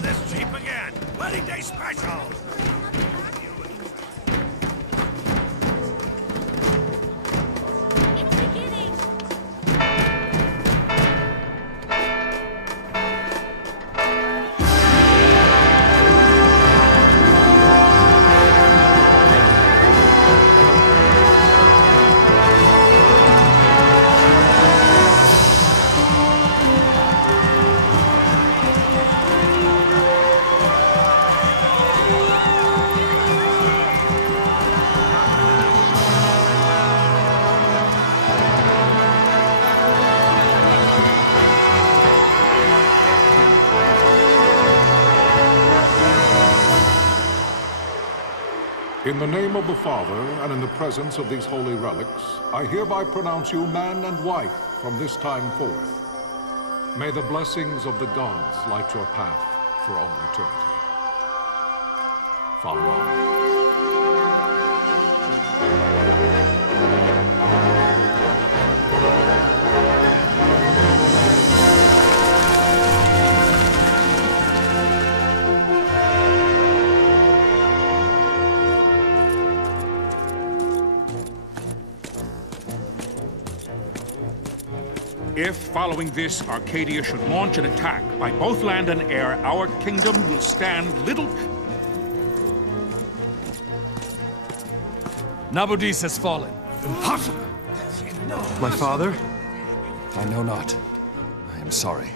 have this cheap again. Wedding day special. It's beginning. In the name of the Father, and in the presence of these holy relics, I hereby pronounce you man and wife from this time forth. May the blessings of the gods light your path for all eternity. Follow on. If, following this, Arcadia should launch an attack by both land and air, our kingdom will stand little... Nabudis has fallen. Impossible! My father? I know not. I am sorry.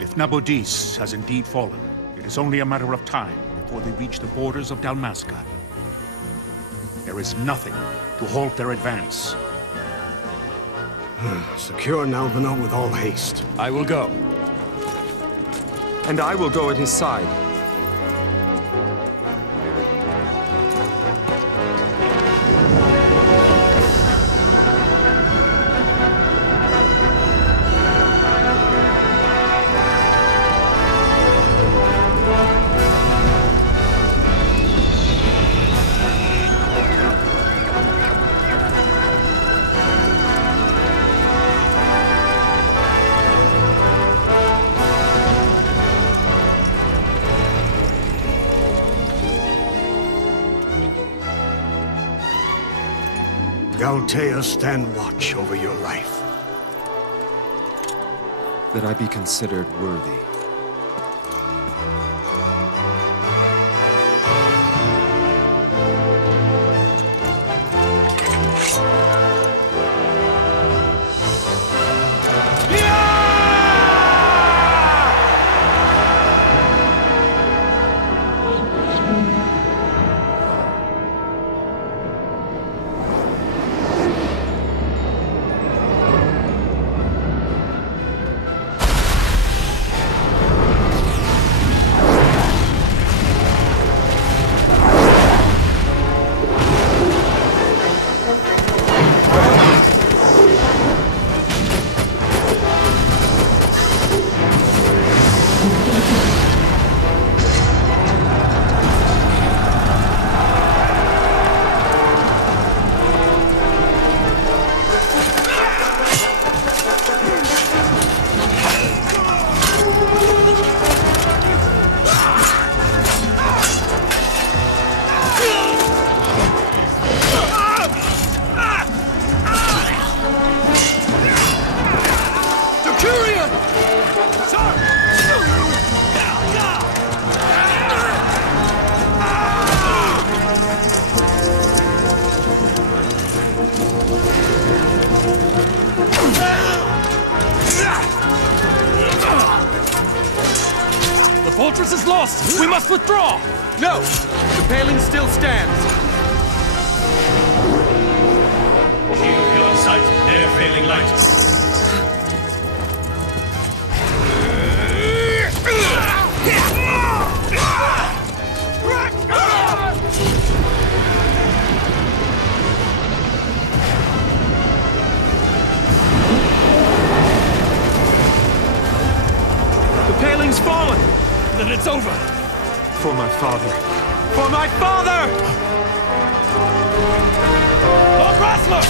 If Nabudis has indeed fallen, it is only a matter of time before they reach the borders of Dalmasca. There is nothing to halt their advance. Secure Nalbano with all haste. I will go. And I will go at his side. Galtea, stand watch over your life. That I be considered worthy. The fortress is lost! We must withdraw! No! The paling still stands! Shield hill in sight, near failing light. The paling's fallen! Then it's over! For my father! For my father! Lord Rassler!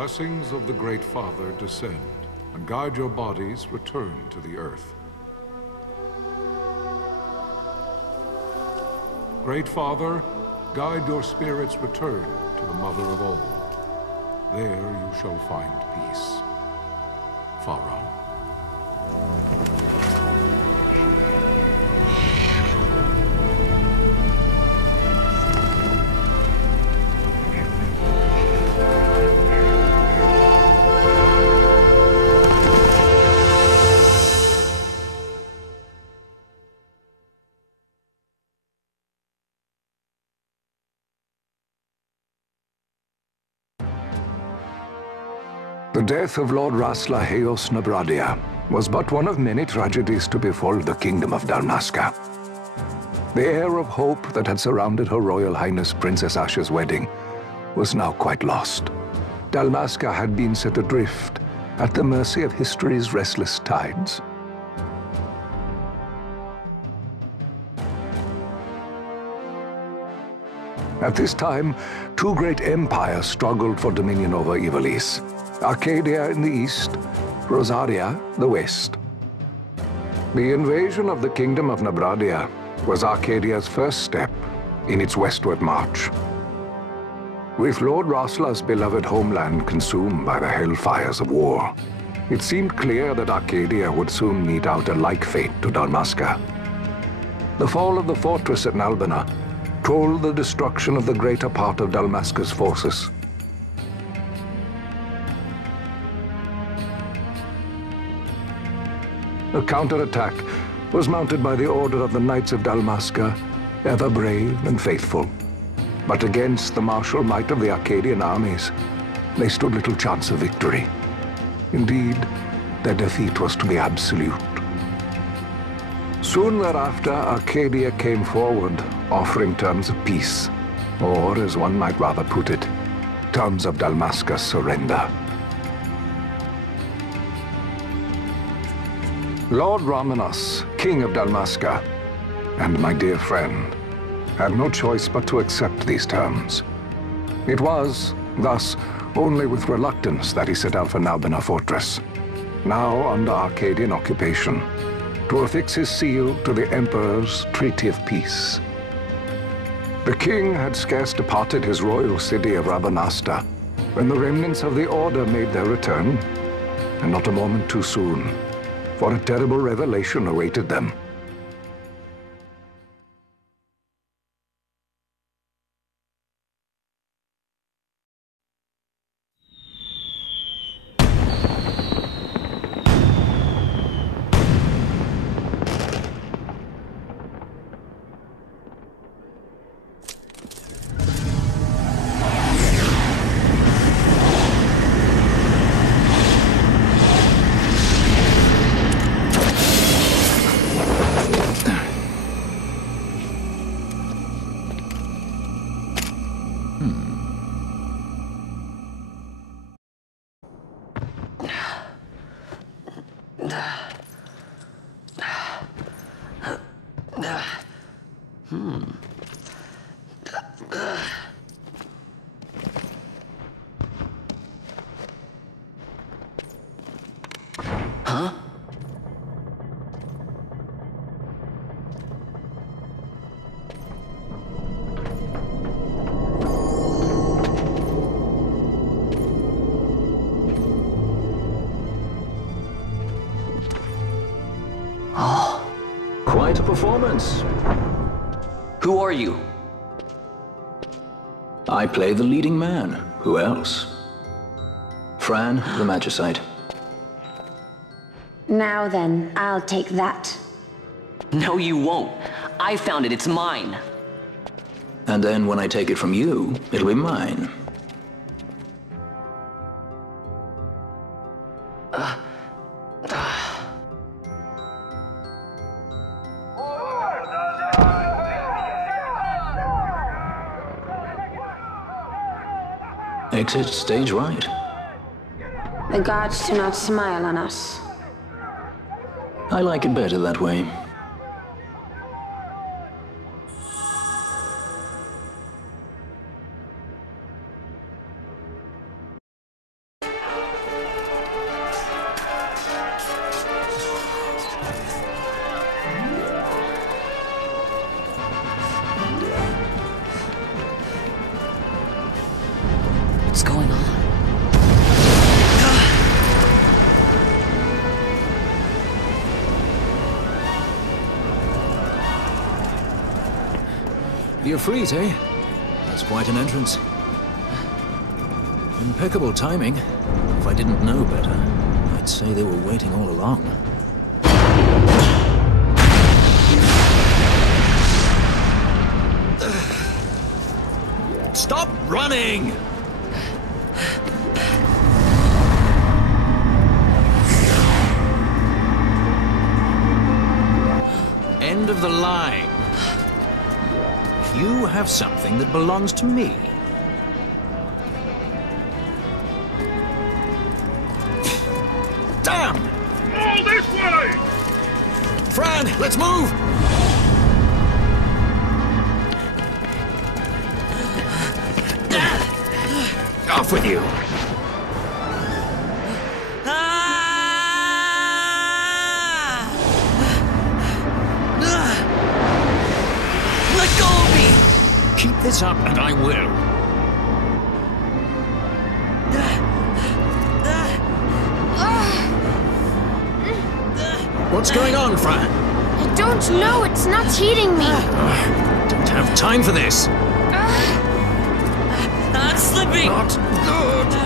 blessings of the Great Father descend, and guide your bodies return to the earth. Great Father, guide your spirits return to the Mother of all. There you shall find peace. Pharaoh. The death of Lord Rasla Heos Nabradia was but one of many tragedies to befall the Kingdom of Dalmasca. The air of hope that had surrounded Her Royal Highness Princess Asha's wedding was now quite lost. Dalmasca had been set adrift at the mercy of history's restless tides. At this time, two great empires struggled for dominion over Ivalice. Arcadia in the east, Rosaria the west. The invasion of the Kingdom of Nabradia was Arcadia's first step in its westward march. With Lord Rasla's beloved homeland consumed by the hellfires of war, it seemed clear that Arcadia would soon mete out a like fate to Dalmasca. The fall of the fortress at Nalbina told the destruction of the greater part of Dalmasca's forces. A counterattack was mounted by the order of the Knights of Dalmasca, ever brave and faithful. But against the martial might of the Arcadian armies, they stood little chance of victory. Indeed, their defeat was to be absolute. Soon thereafter, Arcadia came forward, offering terms of peace, or, as one might rather put it, terms of Dalmasca's surrender. Lord Ramenos, King of Dalmasca, and my dear friend, had no choice but to accept these terms. It was, thus, only with reluctance that he set out for Nalbina Fortress, now under Arcadian occupation, to affix his seal to the Emperor's Treaty of Peace. The king had scarce departed his royal city of Rabanasta when the remnants of the Order made their return, and not a moment too soon, for a terrible revelation awaited them. Huh? Oh, quite a performance. Who are you? I play the leading man. Who else? Fran, the Magicite. Now then, I'll take that. No, you won't. I found it. It's mine. And then when I take it from you, it'll be mine. Exit stage right. The gods do not smile on us. I like it better that way. The Ifrit, eh? That's quite an entrance. Impeccable timing. If I didn't know better, I'd say they were waiting all along. Stop running! End of the line. You have something that belongs to me. Damn! All this way! Fran, let's move! Off with you! Let go of me! Keep this up and I will. What's going on, Fran? I don't know. It's not heating me. Don't have time for this. I'm slipping! Not good.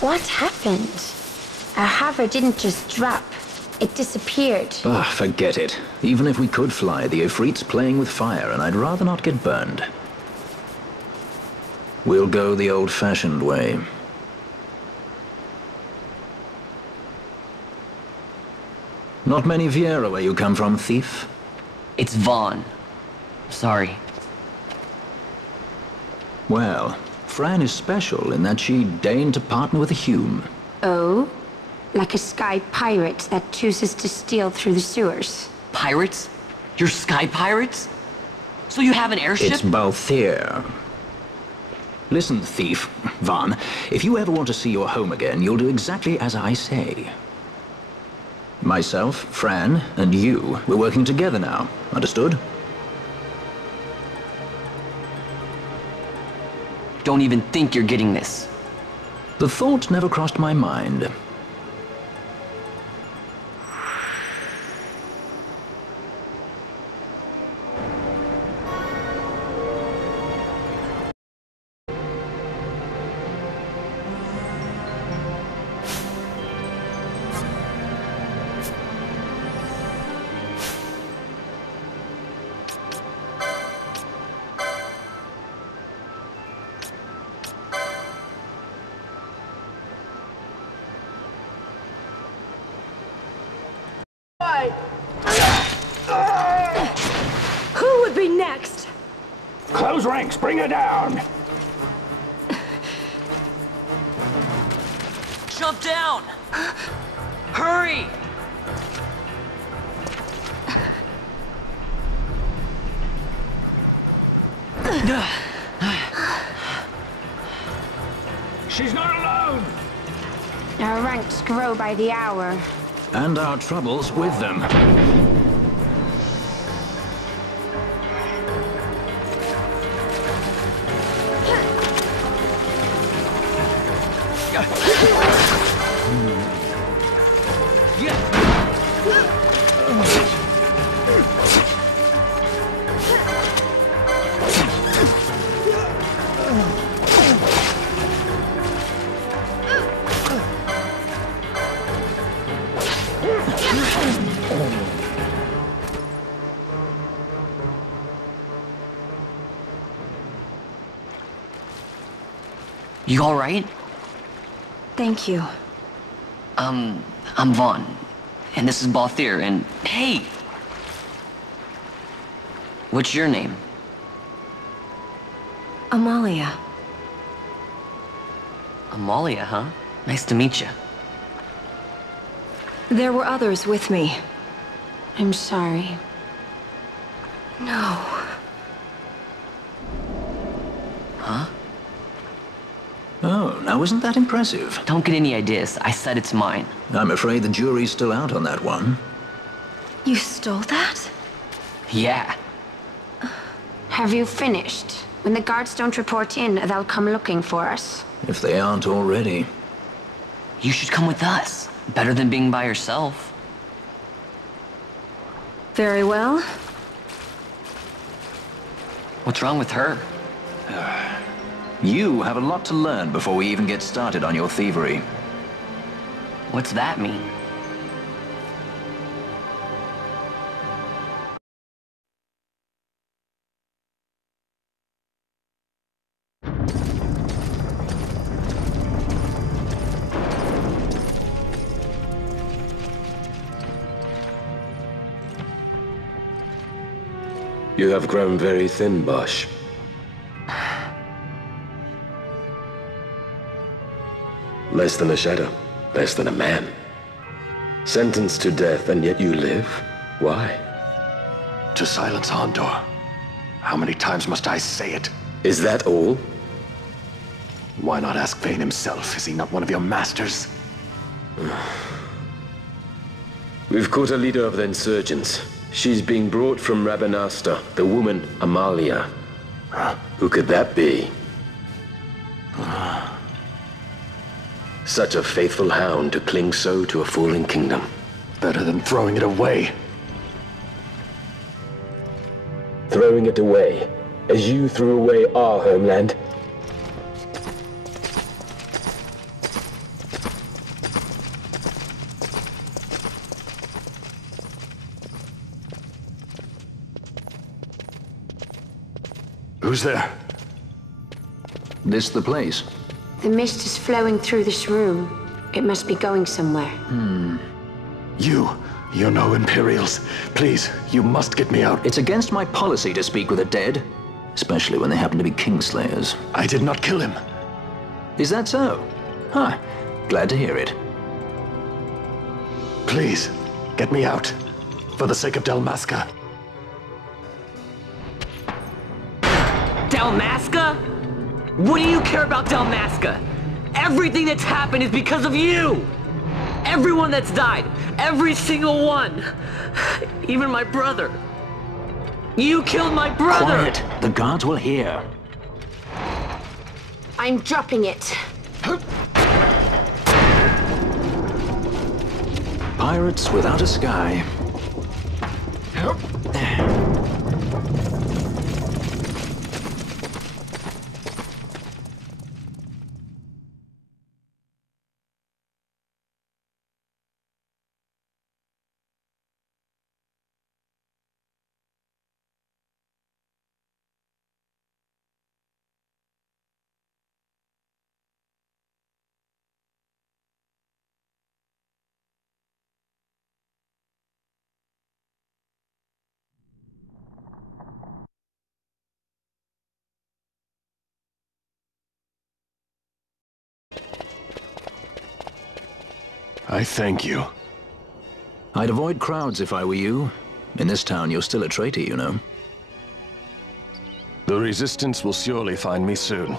What happened? Our hover didn't just drop. It disappeared. Forget it. Even if we could fly, the Ifrit's playing with fire, and I'd rather not get burned. We'll go the old-fashioned way. Not many Viera where you come from, thief? It's Vaughn. Sorry. Well, Fran is special in that she deigned to partner with a Hume. Oh? Like a sky pirate that chooses to steal through the sewers. Pirates? You're sky pirates? So you have an airship? It's Balthier. Listen, thief, Vaughn, if you ever want to see your home again, you'll do exactly as I say. Myself, Fran, and you, we're working together now. Understood? Don't even think you're getting this. The thought never crossed my mind. Who would be next? Close ranks, bring her down! Jump down! Hurry! She's not alone! Our ranks grow by the hour. And our troubles with them. You all right? Thank you. I'm Vaughn, and this is Balthier, and hey! What's your name? Amalia. Amalia, huh? Nice to meet you. There were others with me. I'm sorry. No. Huh? Oh, now isn't that impressive? Don't get any ideas. I said it's mine. I'm afraid the jury's still out on that one. You stole that? Yeah. Have you finished? When the guards don't report in, they'll come looking for us. If they aren't already. You should come with us. Better than being by yourself. Very well. What's wrong with her? You have a lot to learn before we even get started on your thievery. What's that mean? You have grown very thin, Bosch. Less than a shadow, less than a man. Sentenced to death, and yet you live? Why? To silence Hondor. How many times must I say it? Is that all? Why not ask Vayne himself? Is he not one of your masters? We've caught a leader of the insurgents. She's being brought from Rabanasta, the woman Amalia. Who could that be? Such a faithful hound to cling so to a falling kingdom. Better than throwing it away. Throwing it away, as you threw away our homeland? Who's there? This the place? The mist is flowing through this room. It must be going somewhere. You're no Imperials. Please, you must get me out. It's against my policy to speak with the dead, especially when they happen to be Kingslayers. I did not kill him. Is that so? Huh. Glad to hear it. Please, get me out. For the sake of Dalmasca. Dalmasca? What do you care about Dalmasca? Everything that's happened is because of you! Everyone that's died, every single one! Even my brother. You killed my brother! Quiet! The guards will hear. I'm dropping it. Pirates without a sky. I thank you. I'd avoid crowds if I were you. In this town, you're still a traitor, you know. The Resistance will surely find me soon.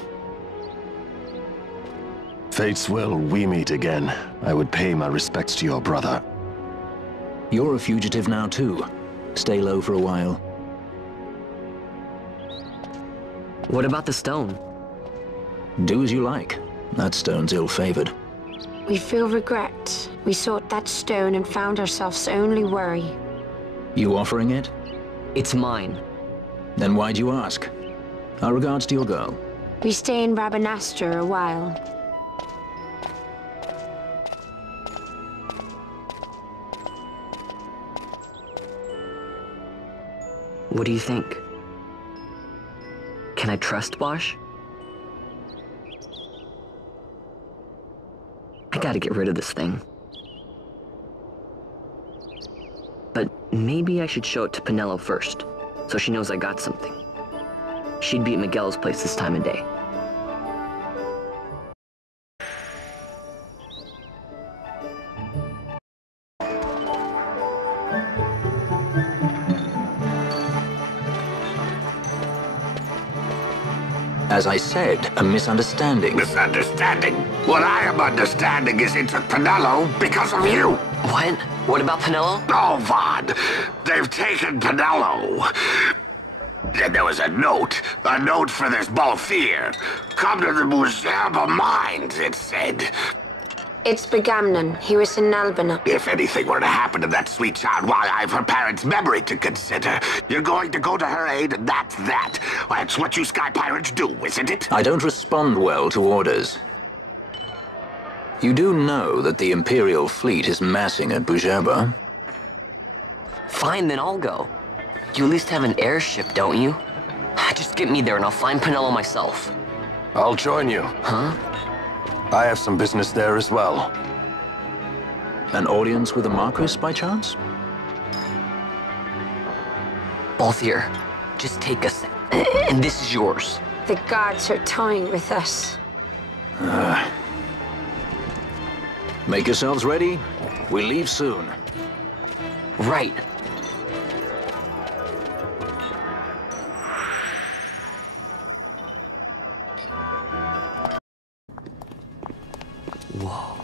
Fate's will, we meet again. I would pay my respects to your brother. You're a fugitive now, too. Stay low for a while. What about the stone? Do as you like. That stone's ill-favored. We feel regret. We sought that stone and found ourselves only worry. You offering it? It's mine. Then why'd you ask? Our regards to your girl. We stay in Rabanasta a while. What do you think? Can I trust Bosch? I gotta get rid of this thing. But maybe I should show it to Penelo first, so she knows I got something. She'd be at Miguel's place this time of day. as I said, a misunderstanding. Misunderstanding? What I am understanding is it took Pinello because of you. What? What about Pinello? Oh, Vaughn. They've taken Pinello. And there was a note for this Balthier. Come to the Bujaba Mines, it said. It's Begamnon. He was in Albina. If anything were to happen to that sweet child, why, I've her parents' memory to consider. You're going to go to her aid, and that's that. That's what you Sky Pirates do, isn't it? I don't respond well to orders. You do know that the Imperial fleet is massing at Bujaba? Fine, then I'll go. You at least have an airship, don't you? Just get me there and I'll find Pinello myself. I'll join you. Huh? I have some business there as well. An audience with the Marquis, by chance? Balthier, just take us, and this is yours. The gods are toying with us. Make yourselves ready. We leave soon. Right. Whoa.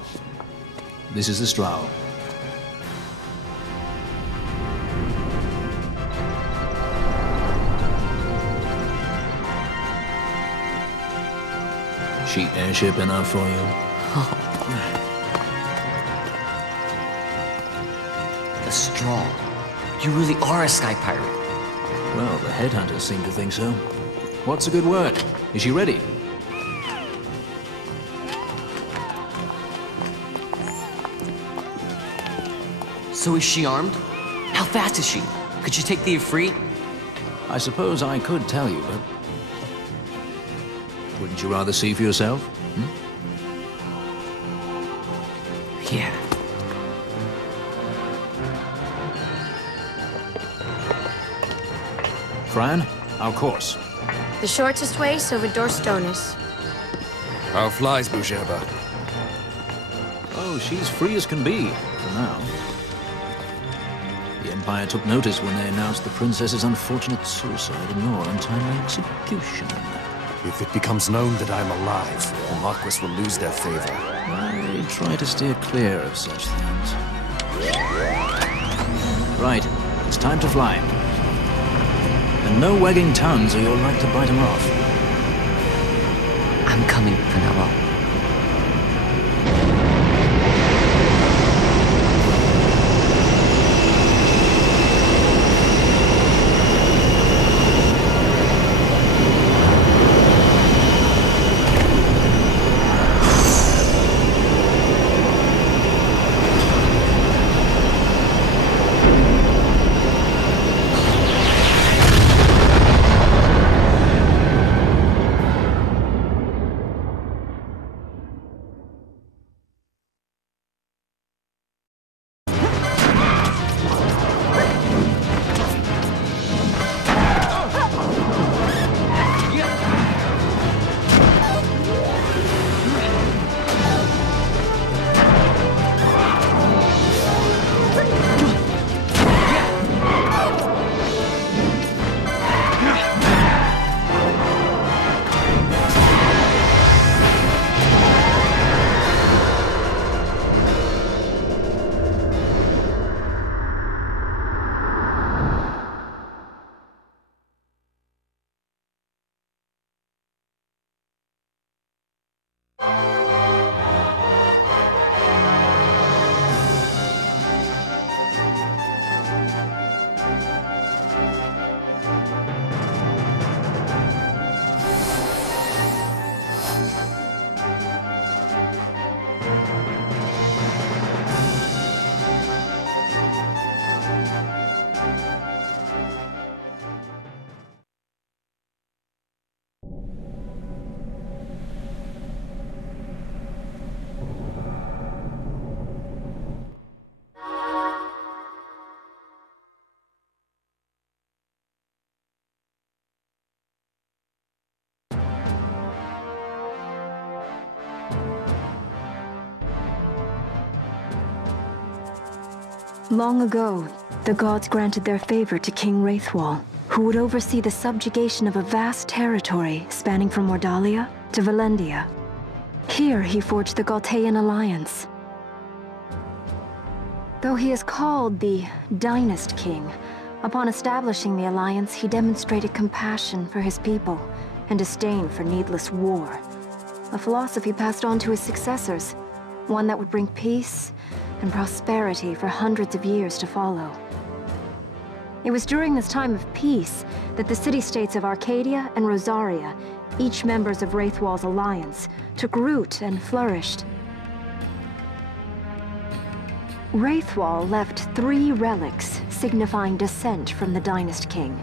This is the Strow. Cheap airship enough for you? The Straw. You really are a Sky Pirate. Well, the headhunters seem to think so. What's a good word? Is she ready? So is she armed? How fast is she? Could she take the Ifrit? I suppose I could tell you, but... wouldn't you rather see for yourself? Hmm? Yeah. Fran, our course. The shortest way is over Dorstones. How flies Bujaba? Oh, she's free as can be, for now. The Empire took notice when they announced the princess's unfortunate suicide and your untimely execution. If it becomes known that I'm alive, the Marquis will lose their favor. I try to steer clear of such things. Right, it's time to fly. And no wagging tongues or you'll like to bite them off. I'm coming, Pinello. Long ago, the gods granted their favor to King Wraithwall, who would oversee the subjugation of a vast territory spanning from Mordalia to Valendia. Here he forged the Galtean alliance. Though he is called the Dynast King, upon establishing the alliance, he demonstrated compassion for his people and disdain for needless war. A philosophy passed on to his successors, one that would bring peace and prosperity for hundreds of years to follow. It was during this time of peace that the city-states of Arcadia and Rosaria, each members of Wraithwall's alliance, took root and flourished. Wraithwall left 3 relics signifying descent from the Dynast King.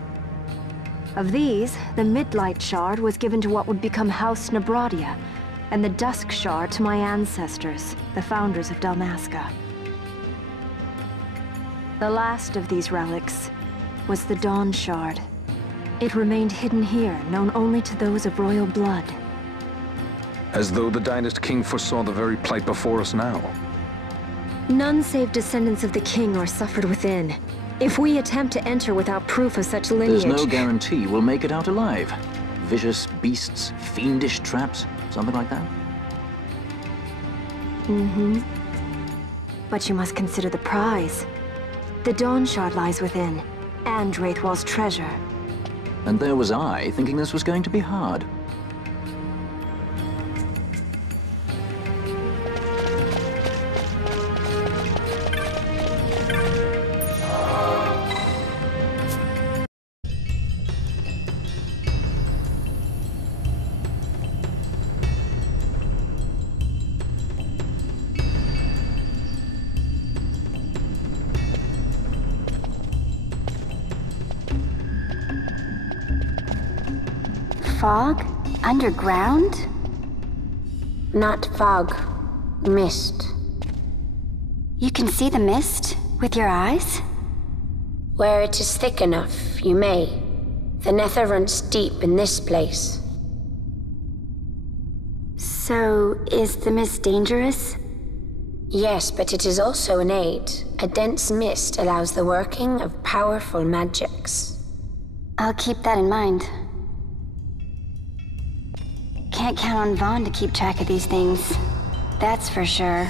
Of these, the Midlight Shard was given to what would become House Nabradia, and the Dusk Shard to my ancestors, the founders of Dalmasca. The last of these relics was the Dawn Shard. It remained hidden here, known only to those of royal blood. As though the Dynast King foresaw the very plight before us now. None save descendants of the king are suffered within. If we attempt to enter without proof of such lineage... There's no guarantee we'll make it out alive. Vicious beasts, fiendish traps, something like that? Mm-hmm. But you must consider the prize. The Dawn Shard lies within, and Wraithwall's treasure. And there was I, thinking this was going to be hard. Fog? Underground? Not fog. Mist. You can see the mist with your eyes? Where it is thick enough, you may. The nether runs deep in this place. So, is the mist dangerous? Yes, but it is also an aid. A dense mist allows the working of powerful magics. I'll keep that in mind. Can't count on Vaughn to keep track of these things. That's for sure.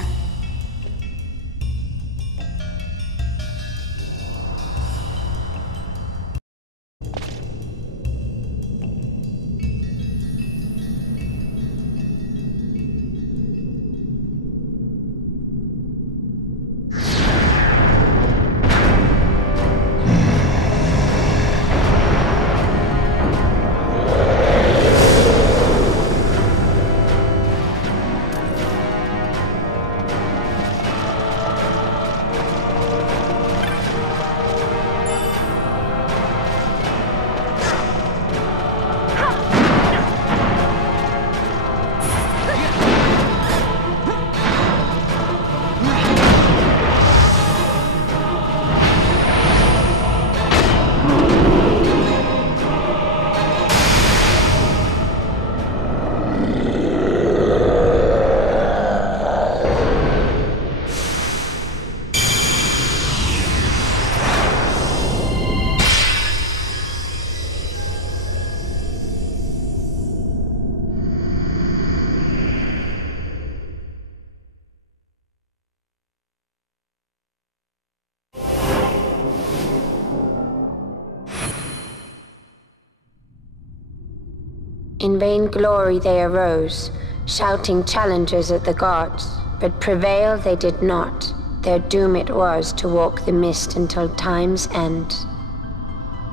In vain glory they arose, shouting challenges at the gods, but prevail they did not. Their doom it was to walk the mist until time's end.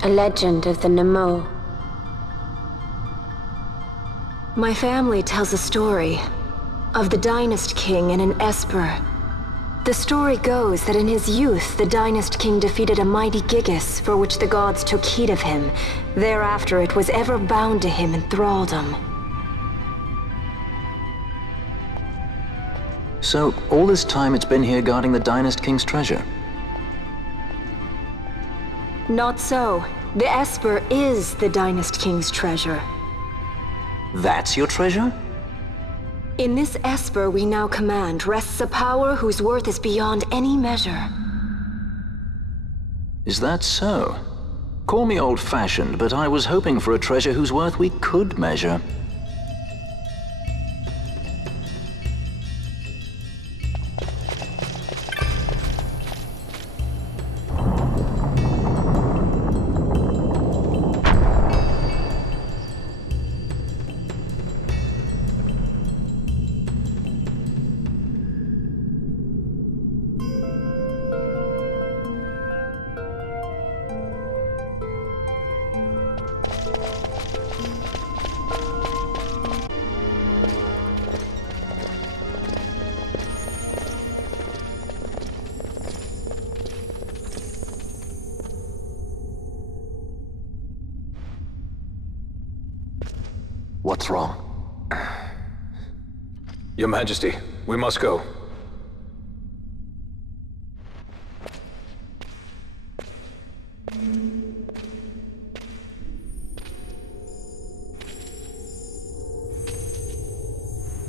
A legend of the Nemo. My family tells a story of the Dynast King and an Esper. The story goes that in his youth, the Dynast King defeated a mighty Gigas, for which the gods took heed of him. Thereafter, it was ever bound to him in thraldom. So, all this time it's been here guarding the Dynast King's treasure? Not so. The Esper is the Dynast King's treasure. That's your treasure? In this Esper we now command rests a power whose worth is beyond any measure. Is that so? Call me old-fashioned, but I was hoping for a treasure whose worth we could measure. What's wrong? Your Majesty, we must go.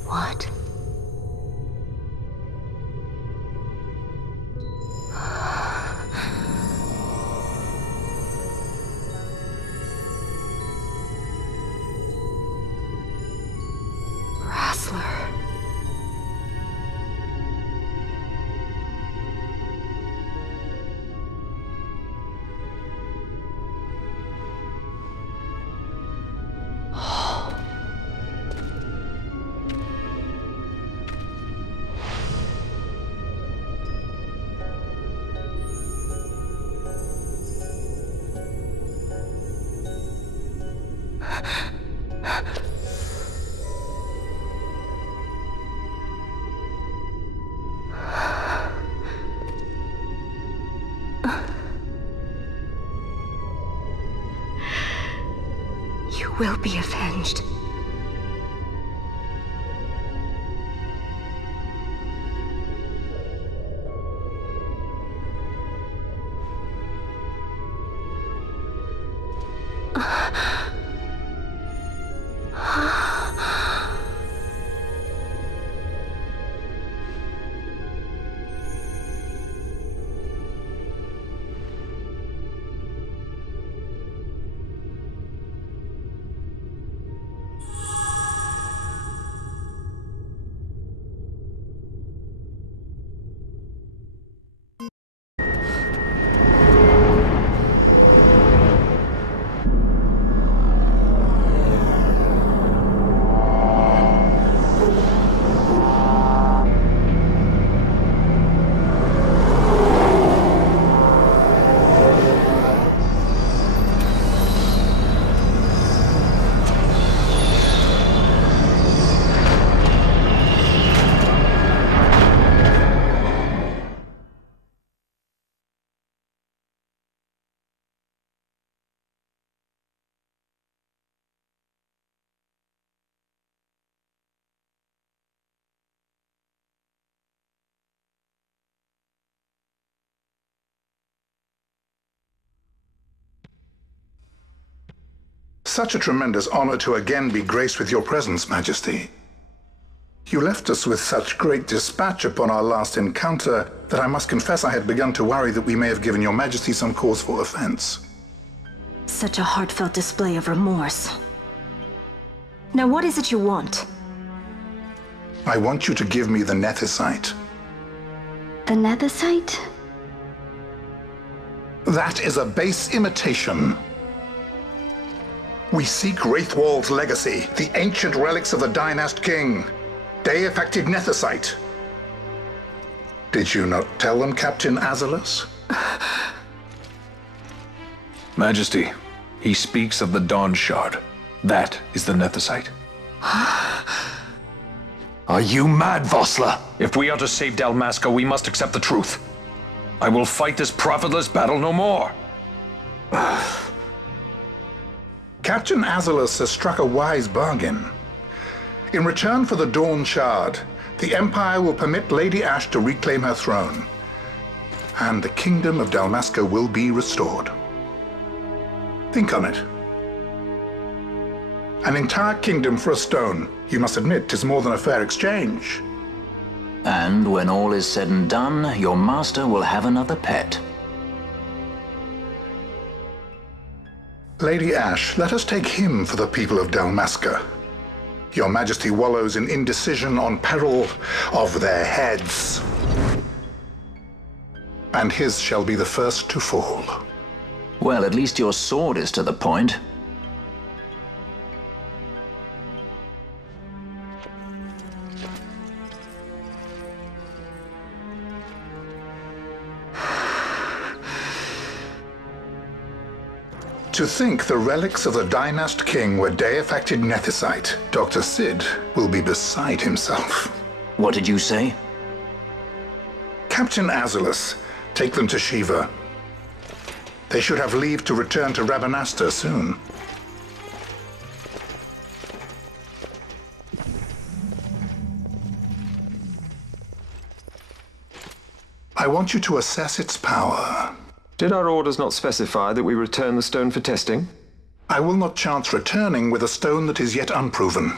What? You will be avenged. Such a tremendous honor to again be graced with your presence, Majesty. You left us with such great dispatch upon our last encounter that I must confess I had begun to worry that we may have given your Majesty some cause for offense. Such a heartfelt display of remorse. Now what is it you want? I want you to give me the Nethicite. The Nethicite? That is a base imitation. We seek Wraithwall's legacy, the ancient relics of the Dynast King. Day-affected Nethicite. Did you not tell them, Captain Azalus? Majesty, he speaks of the Dawn Shard. That is the Nethicite. Are you mad, Vossler? If we are to save Dalmasca, we must accept the truth. I will fight this profitless battle no more. Captain Azalus has struck a wise bargain. In return for the Dawn Shard, the Empire will permit Lady Ash to reclaim her throne, and the Kingdom of Dalmasca will be restored. Think on it. An entire kingdom for a stone. You must admit, 'tis more than a fair exchange. And when all is said and done, your master will have another pet. Lady Ash, let us take him for the people of Dalmasca. Your Majesty wallows in indecision on peril of their heads. And his shall be the first to fall. Well, at least your sword is to the point. To think the relics of the Dynast King were deifacted nethicite, Dr. Sid will be beside himself. What did you say? Captain Azulus, take them to Shiva. They should have leave to return to Rabanasta soon. I want you to assess its power. Did our orders not specify that we return the stone for testing? I will not chance returning with a stone that is yet unproven.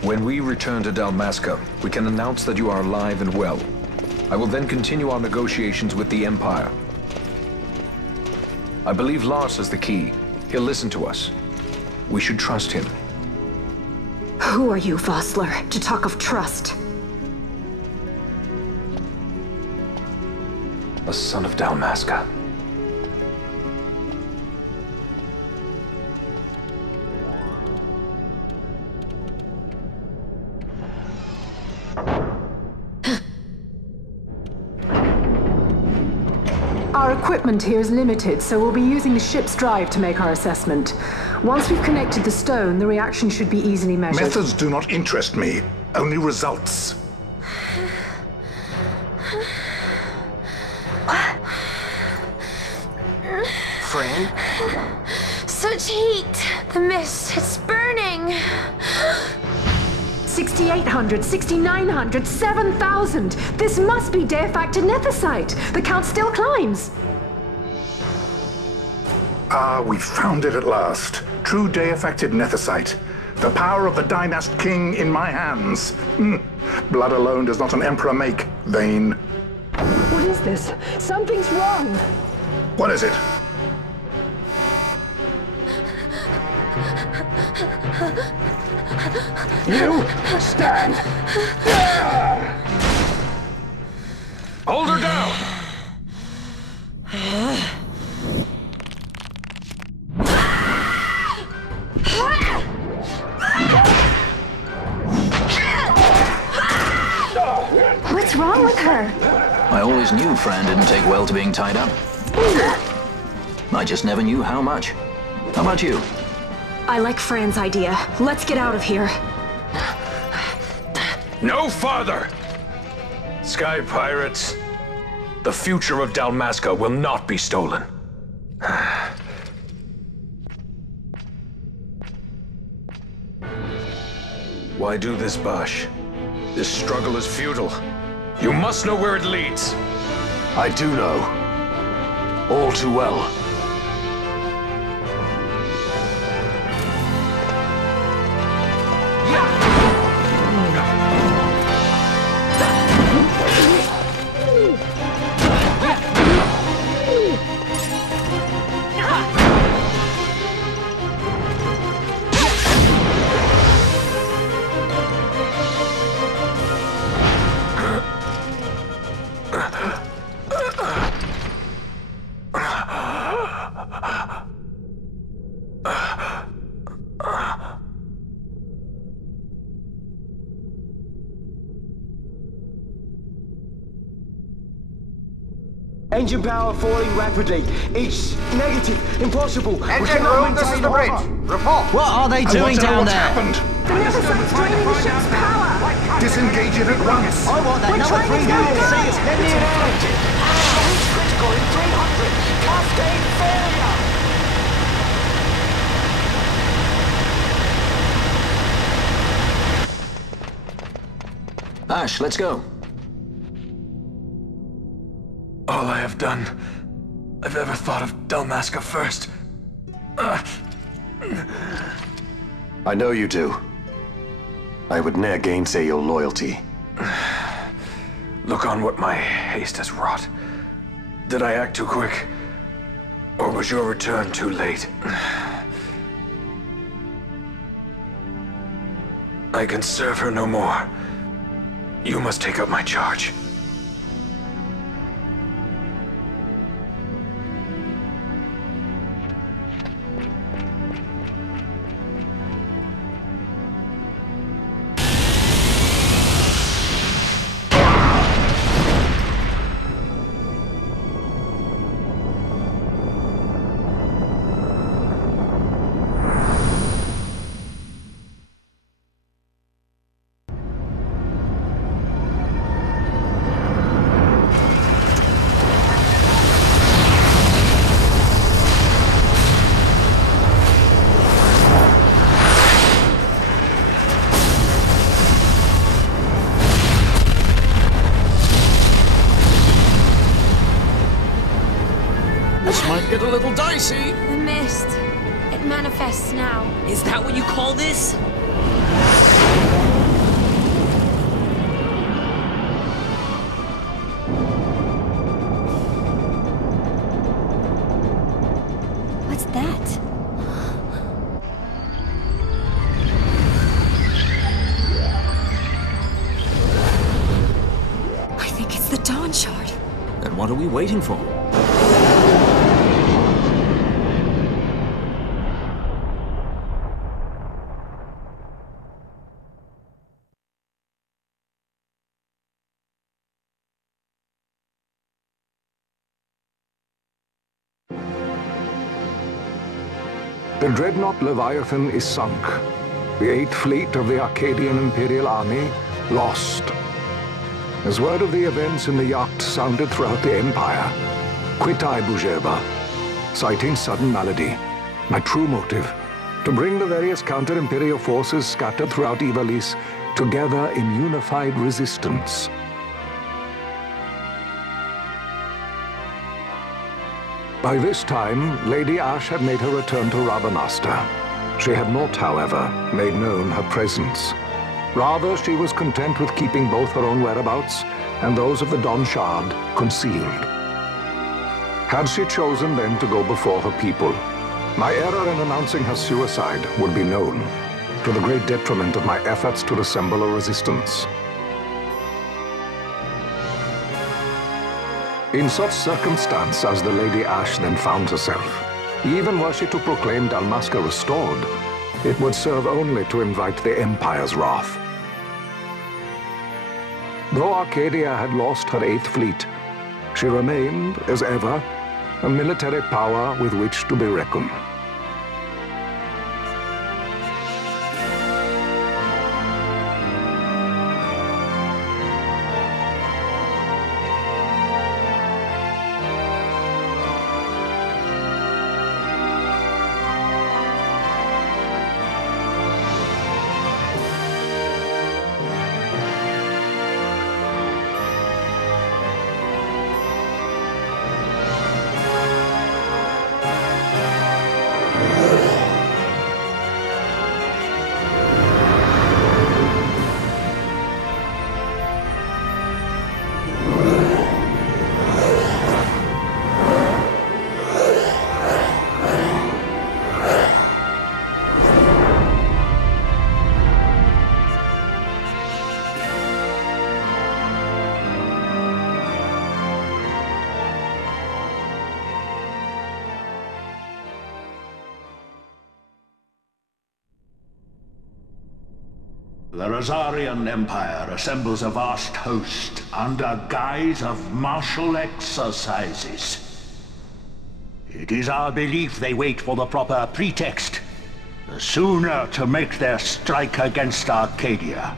When we return to Dalmasca, we can announce that you are alive and well. I will then continue our negotiations with the Empire. I believe Lars is the key. He'll listen to us. We should trust him. Who are you, Vossler, to talk of trust? A son of Dalmasca. Our equipment here is limited, so we'll be using the ship's drive to make our assessment. Once we've connected the stone, the reaction should be easily measured. Methods do not interest me, only results. Friend? Such heat! The mist, it's burning! 6,800, 6,900, 7,000! This must be deifacted nethicite! The count still climbs! Ah, we found it at last. True deifacted nethicite. The power of the Dynast King in my hands. Blood alone does not an emperor make, vain. What is this? Something's wrong! What is it? You stand! Hold her down! What's wrong with her? I always knew Fran didn't take well to being tied up. I just never knew how much. How about you? I like Fran's idea. Let's get out of here. No farther! Sky Pirates, the future of Dalmasca will not be stolen. Why do this, Bash? This struggle is futile. You must know where it leads. I do know. All too well. Engine power falling rapidly. Each negative. Impossible. Engine room, this is the bridge. Report. What are they doing down there? Happened? The nethicite's draining the ship's power! Disengage it at once. I want that We're number trying 3 to get unit. it. See us. Let me in. Critical in 300. Cascade failure. Ash, let's go. All I have done, I've ever thought of Dalmasca first. I know you do. I would ne'er gainsay your loyalty. Look on what my haste has wrought. Did I act too quick? Or was your return too late? I can serve her no more. You must take up my charge. Might get a little dicey. The mist. It manifests now. Is that what you call this? What's that? I think it's the Dawn Shard. Then what are we waiting for? The dreadnought Leviathan is sunk. The 8th fleet of the Arcadian Imperial Army lost. As word of the events in the yacht sounded throughout the Empire, quit I Bujeba, citing sudden malady. My true motive, to bring the various counter-imperial forces scattered throughout Ivalice together in unified resistance. By this time, Lady Ash had made her return to Rabanasta. She had not, however, made known her presence. Rather, she was content with keeping both her own whereabouts and those of the Dawn Shard concealed. Had she chosen then to go before her people, my error in announcing her suicide would be known, to the great detriment of my efforts to assemble a resistance. In such circumstance as the Lady Ash then found herself, even were she to proclaim Dalmasca restored, it would serve only to invite the Empire's wrath. Though Arcadia had lost her 8th fleet, she remained, as ever, a military power with which to be reckoned. The Rosarian Empire assembles a vast host under guise of martial exercises. It is our belief they wait for the proper pretext, the sooner to make their strike against Arcadia.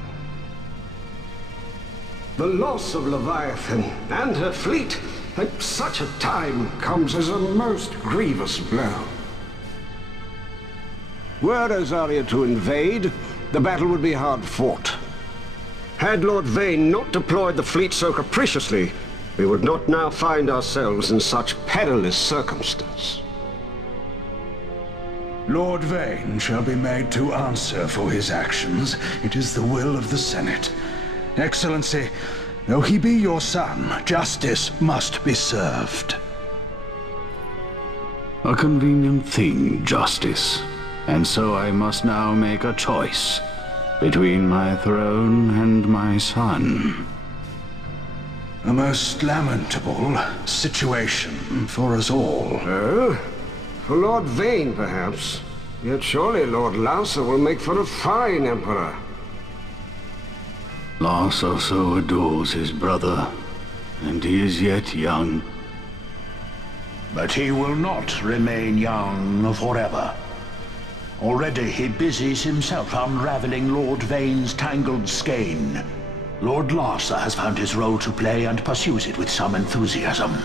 The loss of Leviathan and her fleet at such a time comes as a most grievous blow. Were Rosaria to invade, the battle would be hard fought. Had Lord Vane not deployed the fleet so capriciously, we would not now find ourselves in such perilous circumstance. Lord Vane shall be made to answer for his actions. It is the will of the Senate. Excellency, though he be your son, justice must be served. A convenient thing, justice. And so I must now make a choice between my throne and my son. A most lamentable situation for us all. Oh? For Lord Vane, perhaps. Yet surely Lord Larsa will make for a fine emperor. Larsa so adores his brother, and he is yet young. But he will not remain young forever. Already he busies himself unraveling Lord Vane's tangled skein. Lord Larsa has found his role to play and pursues it with some enthusiasm.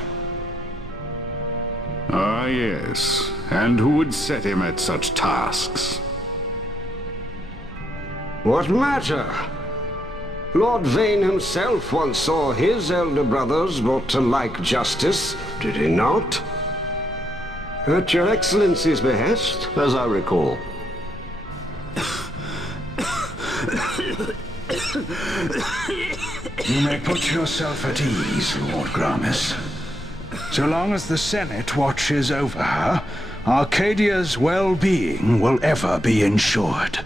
Ah, yes. And who would set him at such tasks? What matter? Lord Vane himself once saw his elder brothers brought to like justice, did he not? At your Excellency's behest, as I recall. You may put yourself at ease, Lord Gramis. So long as the Senate watches over her, Arcadia's well-being will ever be ensured.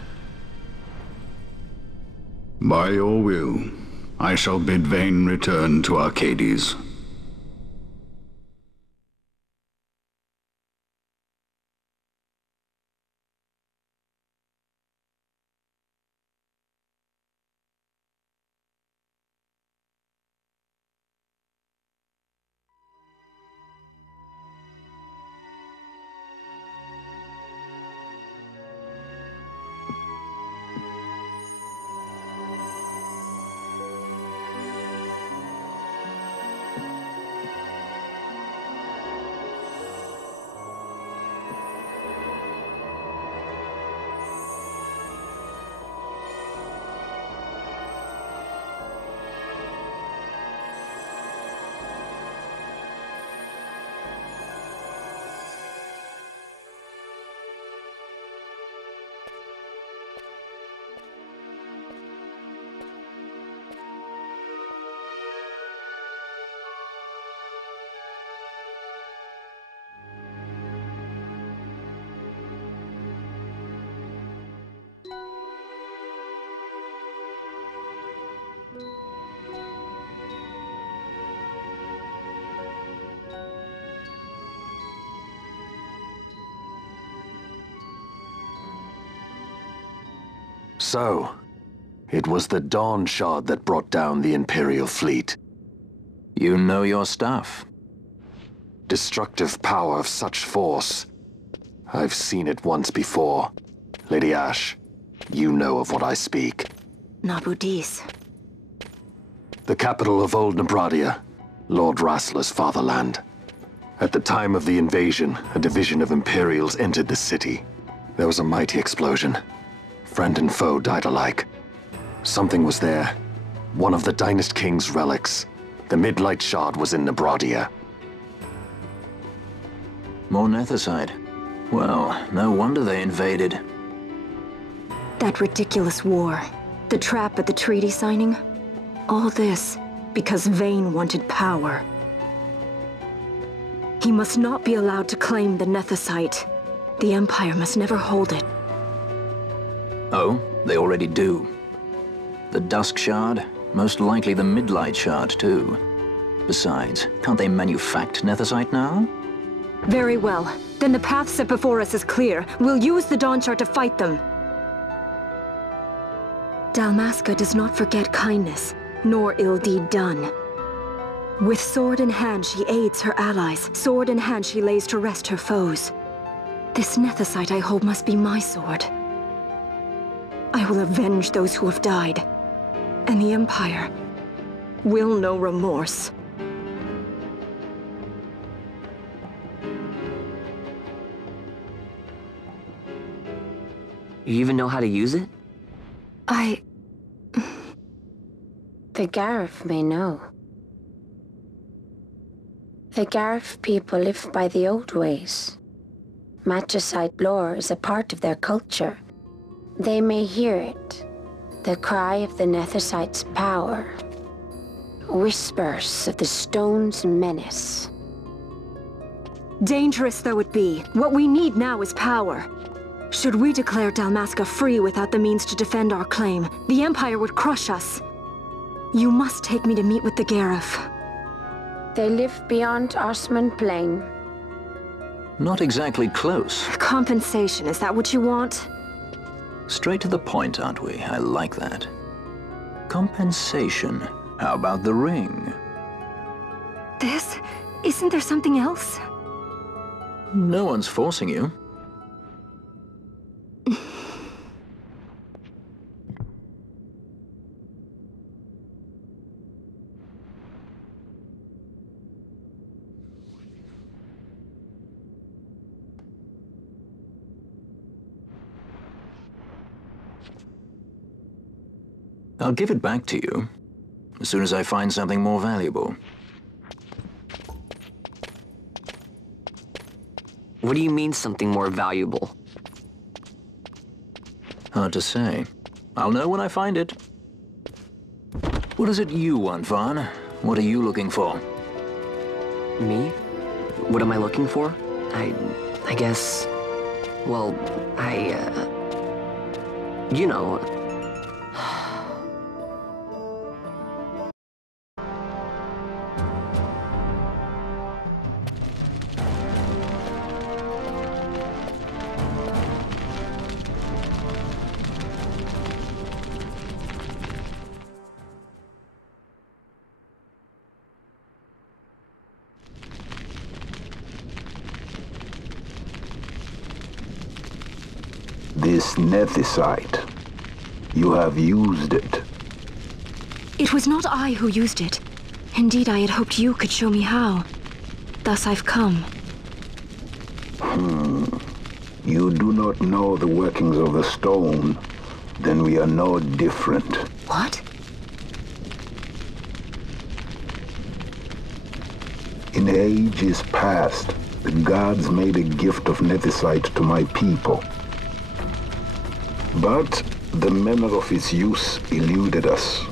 By your will, I shall bid Vane return to Arcades. So, it was the Dawn Shard that brought down the Imperial fleet. You know your stuff. Destructive power of such force. I've seen it once before. Lady Ash, you know of what I speak. Nabudis. The capital of Old Nebradia, Lord Rassler's fatherland. At the time of the invasion, a division of Imperials entered the city. There was a mighty explosion. Friend and foe died alike. Something was there. One of the Dynast King's relics. The Midlight Shard was in Nebradia. More Nethicite. Well, no wonder they invaded. That ridiculous war. The trap at the treaty signing. All this because Vane wanted power. He must not be allowed to claim the Nethicite. The Empire must never hold it. Oh, they already do. The Dusk Shard, most likely the Midlight Shard too. Besides, can't they manufacture Nethicite now? Very well. Then the path set before us is clear. We'll use the Dawn Shard to fight them. Dalmasca does not forget kindness, nor ill deed done. With sword in hand, she aids her allies. Sword in hand, she lays to rest her foes. This Nethicite I hold must be my sword. I will avenge those who have died, and the Empire will know remorse. You even know how to use it? The Garif may know. The Garif people live by the old ways. Matricide lore is a part of their culture. They may hear it, the cry of the Nethicite's power. Whispers of the stone's menace. Dangerous though it be, what we need now is power. Should we declare Dalmasca free without the means to defend our claim, the Empire would crush us. You must take me to meet with the Gareth. They live beyond Osman Plain. Not exactly close. Compensation, is that what you want? Straight to the point, aren't we? I like that. Compensation. How about the ring? This? Isn't there something else? No one's forcing you. I'll give it back to you as soon as I find something more valuable. What do you mean something more valuable? Hard to say. I'll know when I find it. What is it you want, Vaughn? What are you looking for? Me? What am I looking for? I guess... Well, you know... This Nethicite. You have used it. It was not I who used it. Indeed, I had hoped you could show me how. Thus I've come. You do not know the workings of the stone. Then we are no different. What? In ages past, the gods made a gift of Nethicite to my people. But the manner of its use eluded us.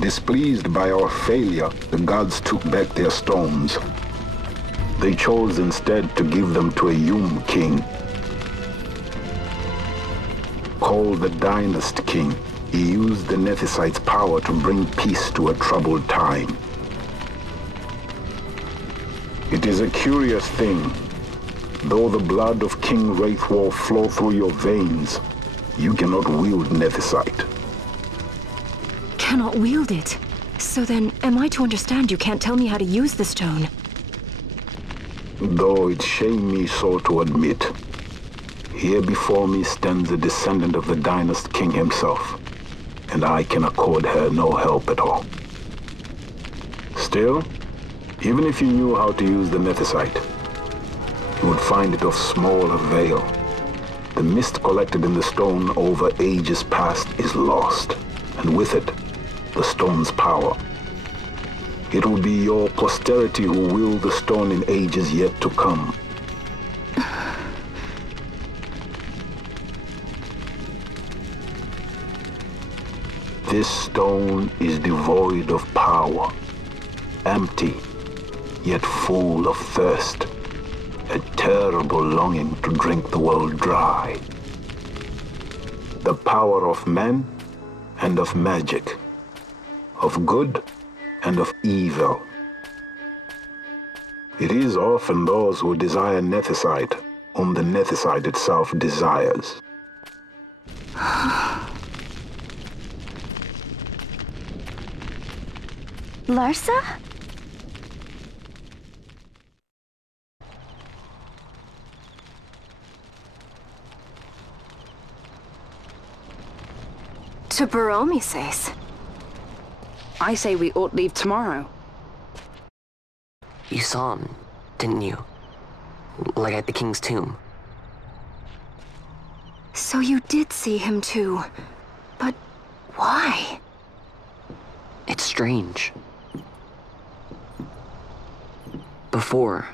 Displeased by our failure, the gods took back their stones. They chose instead to give them to a Yum king. Called the Dynast King, he used the Nethicite's power to bring peace to a troubled time. It is a curious thing. Though the blood of King Wraithwolf flow through your veins, you cannot wield Nethicite. Cannot wield it? So then, am I to understand you can't tell me how to use the stone? Though it shame me so to admit, here before me stands a descendant of the Dynast King himself, and I can accord her no help at all. Still, even if you knew how to use the Nethicite, you would find it of small avail. The mist collected in the stone over ages past is lost, and with it, the stone's power. It will be your posterity who will the stone in ages yet to come. This stone is devoid of power, empty, yet full of thirst. A terrible longing to drink the world dry. The power of men and of magic, of good and of evil. It is often those who desire Nethicite whom the Nethicite itself desires. Larsa? To Baromi says. I say we ought leave tomorrow. You saw him, didn't you? Like at the king's tomb. So you did see him too. But why? It's strange. Before,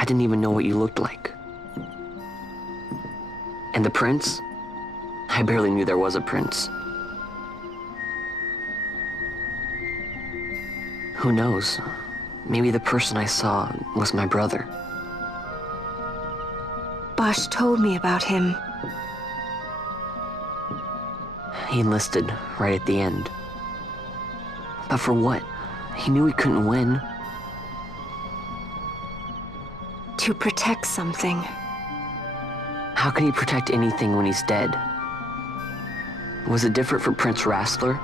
I didn't even know what you looked like. And the prince? I barely knew there was a prince. Who knows? Maybe the person I saw was my brother. Bosch told me about him. He enlisted right at the end. But for what? He knew he couldn't win. To protect something. How can he protect anything when he's dead? Was it different for Prince Rassler?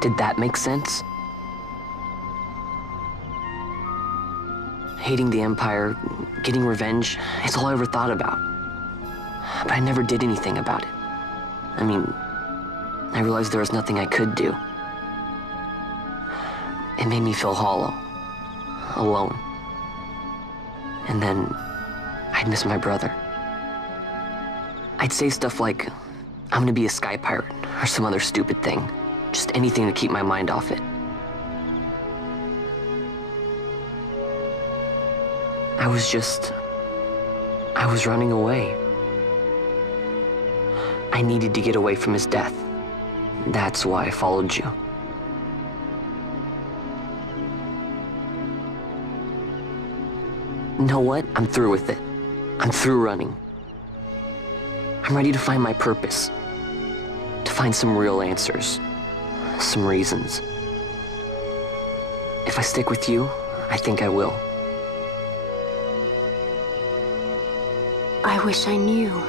Did that make sense? Hating the Empire, getting revenge, it's all I ever thought about. But I never did anything about it. I mean, I realized there was nothing I could do. It made me feel hollow, alone. And then, I'd miss my brother. I'd say stuff like, I'm gonna be a sky pirate, or some other stupid thing. Just anything to keep my mind off it. I was running away. I needed to get away from his death. That's why I followed you. You know what? I'm through with it. I'm through running. I'm ready to find my purpose. To find some real answers. Some reasons. If I stick with you, I think I will. I wish I knew.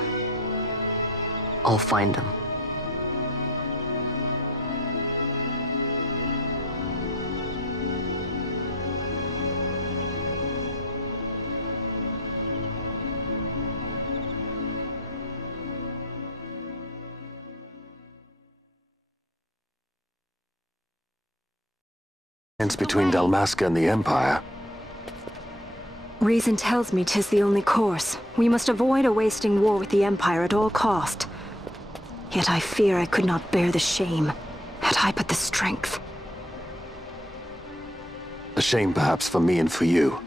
I'll find them. Between Dalmasca and the Empire. Reason tells me 'tis the only course. We must avoid a wasting war with the Empire at all cost. Yet I fear I could not bear the shame, had I but the strength. A shame perhaps for me and for you.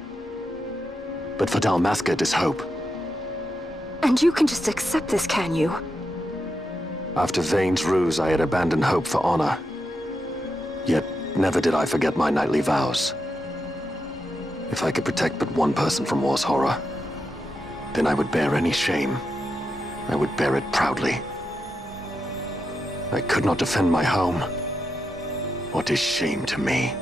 But for Dalmasca it is hope. And you can just accept this, can you? After Vane's ruse, I had abandoned hope for honor. Yet never did I forget my knightly vows. If I could protect but one person from war's horror, then I would bear any shame. I would bear it proudly. I could not defend my home. What is shame to me?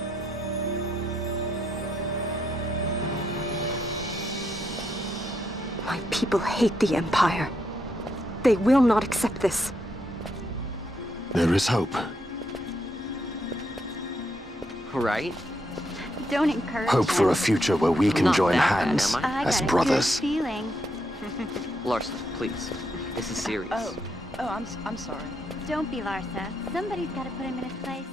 My people hate the Empire. They will not accept this. There is hope. Right? Don't encourage Hope for a future where we can join hands as brothers. Larsa, please. This is serious. Oh, I'm sorry. Don't be, Larsa. Somebody's got to put him in his place.